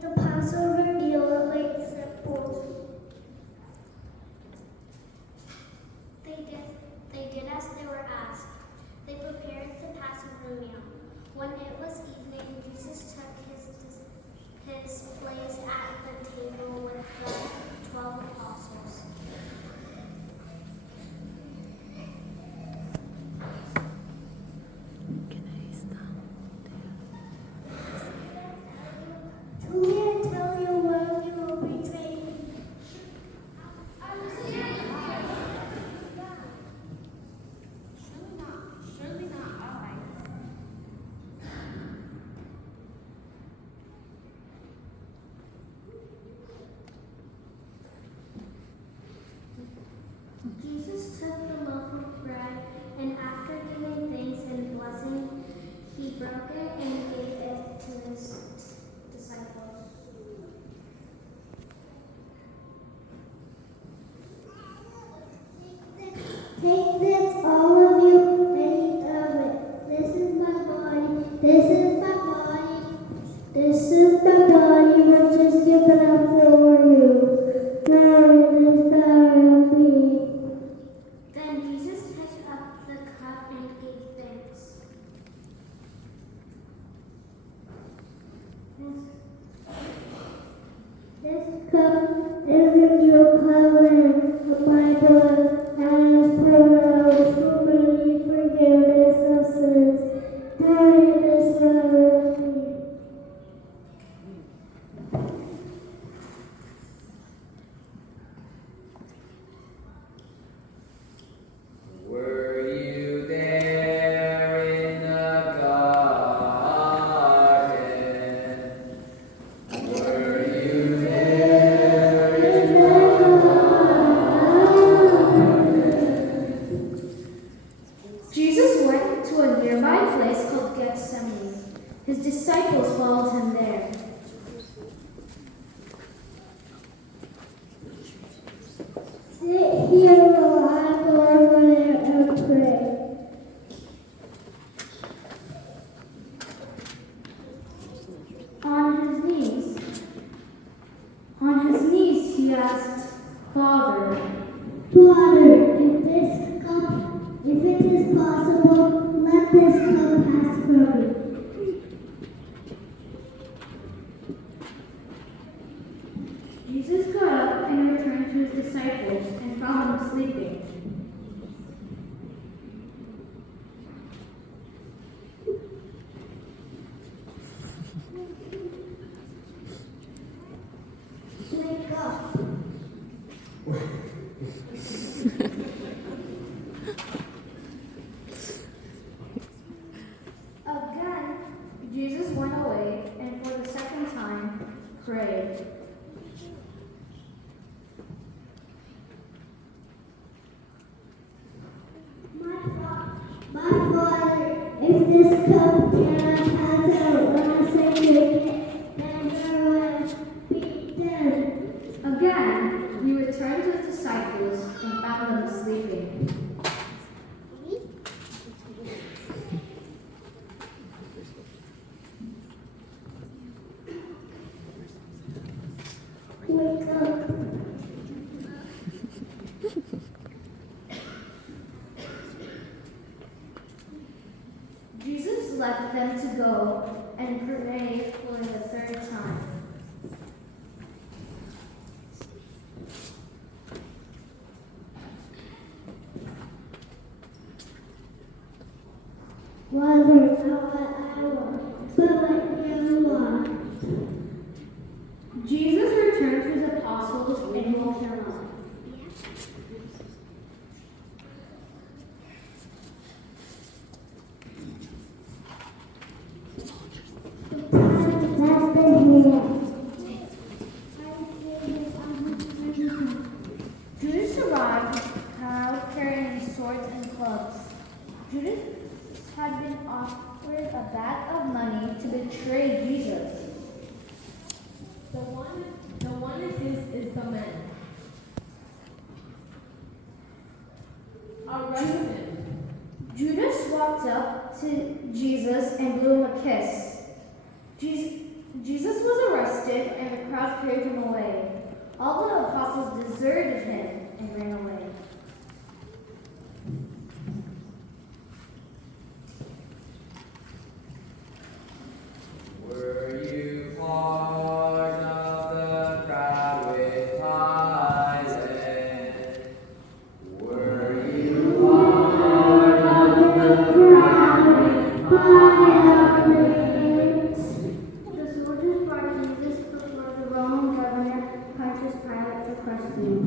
The Passover meal like simple. They did as they were asked. They prepared the Passover meal. When it was evening, Jesus took his place at the table with the 12 apostles. Truly I tell you, one of you will betray me. Surely not I. Jesus took the loaf of bread, and after giving thanks and blessing, he broke it and gave it to his disciples. Take this, all of you, and eat of it. This is my body. This is my body. This is my body, which is given up for you. Now it is of me. Then Jesus picked up the cup and gave thanks. This cup is the new covenant of my blood, and is poured out for many forgiveness of sins. During this of me. Were you there in the garden? Were you there in the garden? Jesus went to a nearby place called Gethsemane. His disciples followed him there. Sit here while I go over there and pray. On his knees, he asked, Father, Father, if it is possible, let this cup pass from me. Jesus got up and returned to his disciples and found them sleeping. Wake up. Again, Jesus went away and for the second time prayed. My Father, if this cup cannot pass out unless I drink it, then there will be dead. Again, he returned to his disciples and found them sleeping. Wake up. Jesus left them to go and pray for the third time. Father, not what I want, but what you want. Jesus returned to his apostles and woke them up. That's been here. Judas arrived with the crowd carrying swords and clubs. Judas had been offered a bag of money to betray Jesus. The one is the man. Arrest him. Judas walked up to Jesus and blew him a kiss. Jesus was arrested All the apostles deserted him and ran away. Were you part of the crowd with Pilate? Were you part of the crowd with Pilate? The soldiers brought Jesus before the Roman governor, Pontius Pilate, for questioning.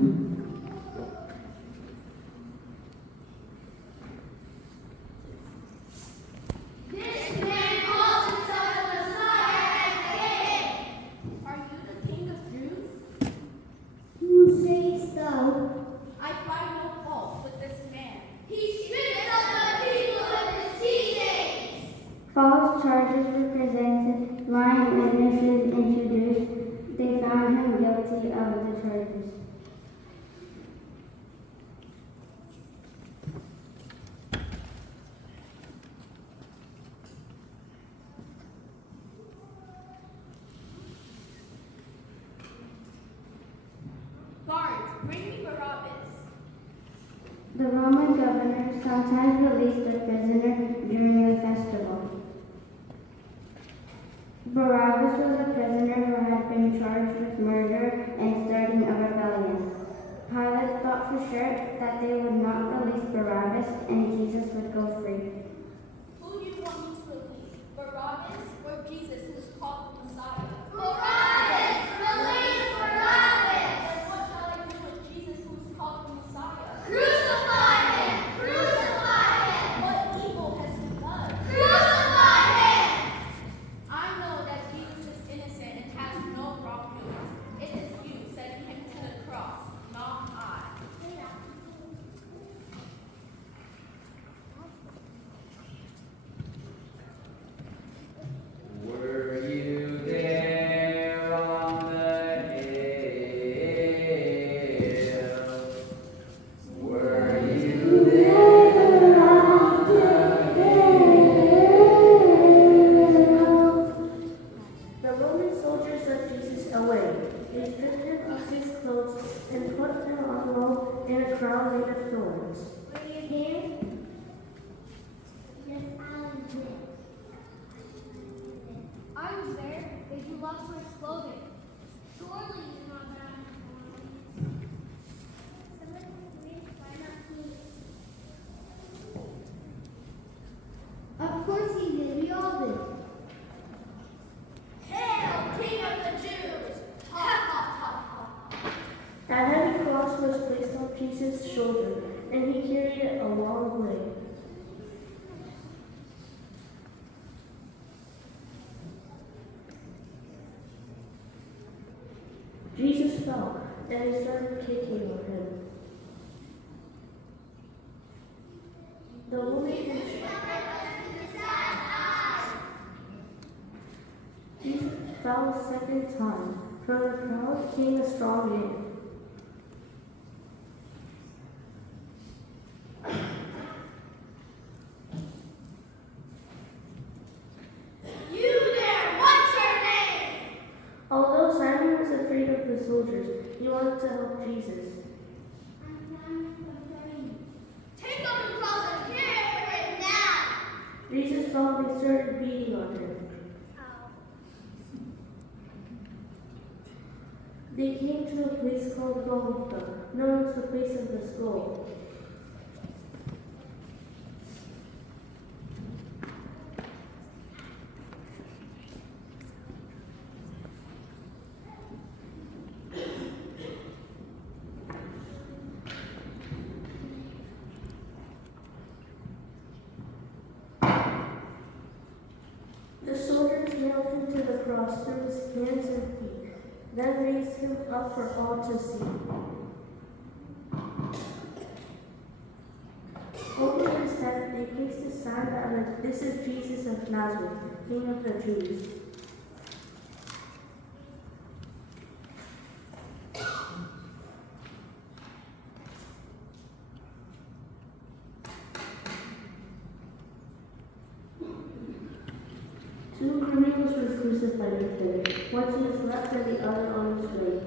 This man calls himself the Messiah and King. Are you the King of Jews? Who says so? I find no fault with this man. He strips of the people of his teachings. False charges were presented, lying witnesses introduced. They found him guilty of the charges. Guards, bring me Barabbas. The Roman governor sometimes released a prisoner during the festival. Barabbas was a prisoner who had been charged with murder and starting a rebellion. Pilate thought for sure that they would not release Barabbas and Jesus would go free. Who do you want me to release? Barabbas or Jesus, who is called the Messiah? Barabbas! Release Barabbas! Then what shall I do with Jesus, who is called the Messiah? Crucify him! Crucify him! What evil has he done? Crucify him! I know that Jesus is innocent and has no wrongdoing. It is you sending him to the cross, not I. Were you there on the hill? Were you there on the hill? The Roman soldiers led Jesus away. They stripped him of his clothes and put him on a robe and a crown made of thorns. Were you there? Yes, I was there. I was there, but you lost my clothing. Surely you're not that. Someone please find out who. Of course he did. We all did. Hail, King of the Jews! Ha ha ha ha! A heavy cross was placed on Jesus' shoulder, and he carried it a long way. Jesus fell, and they started kicking on him. The woman Jesus fell a second time. From the crowd came a strong man. You there, what's your name? Although Simon was afraid of the soldiers, he wanted to help Jesus. Take up the cross and carry it now! Jesus fell and they started beating on him. They came to a place called Guadalupe, known as the place of the skull. The soldiers nailed him to the cross through his hands and feet, then raised him up for all to see. Over his head they placed a sign that read, "This is Jesus of Nazareth, King of the Jews." Two criminals were crucified with him, one to his left and the other on his right.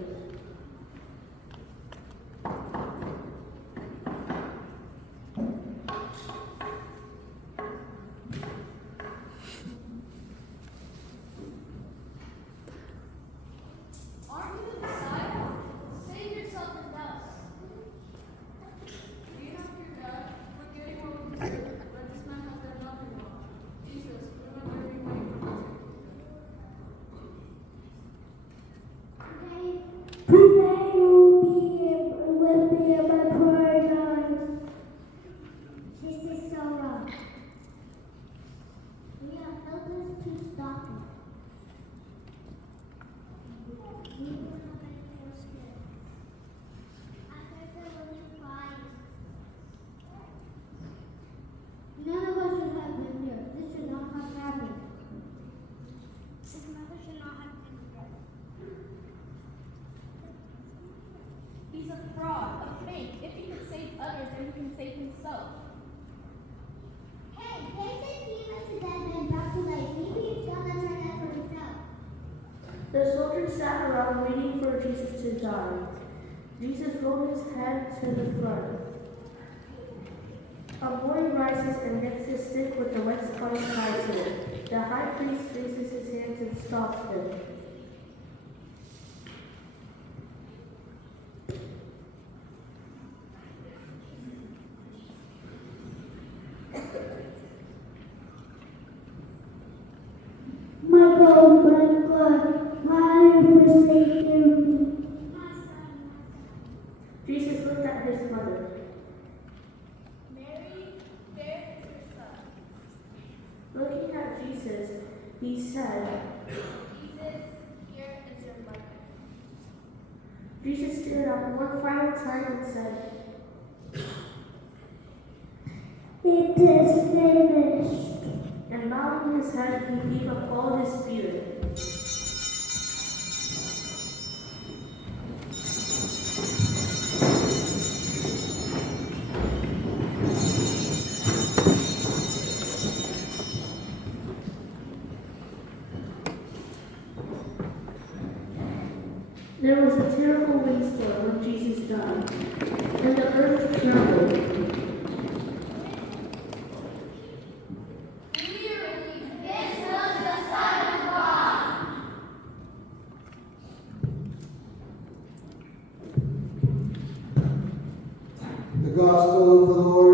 He's a fraud, a fake. If he can save others, then he can save himself. Hey, they said he was a dead man brought to life. Maybe he's gonna turn out for himself. The soldiers sat around waiting for Jesus to die. Jesus rolled his head to the front. A boy rises and gets a stick with the wet spine tied to it. The high priest raises his hands and stops him. My God, why have you forsaken me? Jesus looked at his mother. Mary, there is your son. Looking at Jesus, he said, Jesus, here is your mother. Jesus stood up one final time and said, It is finished. and bowing his head, he gave up all his spirit. There was a terrible windstorm when Jesus died, and the earth trembled. Clearly, this was the Son of God. The Gospel of the Lord.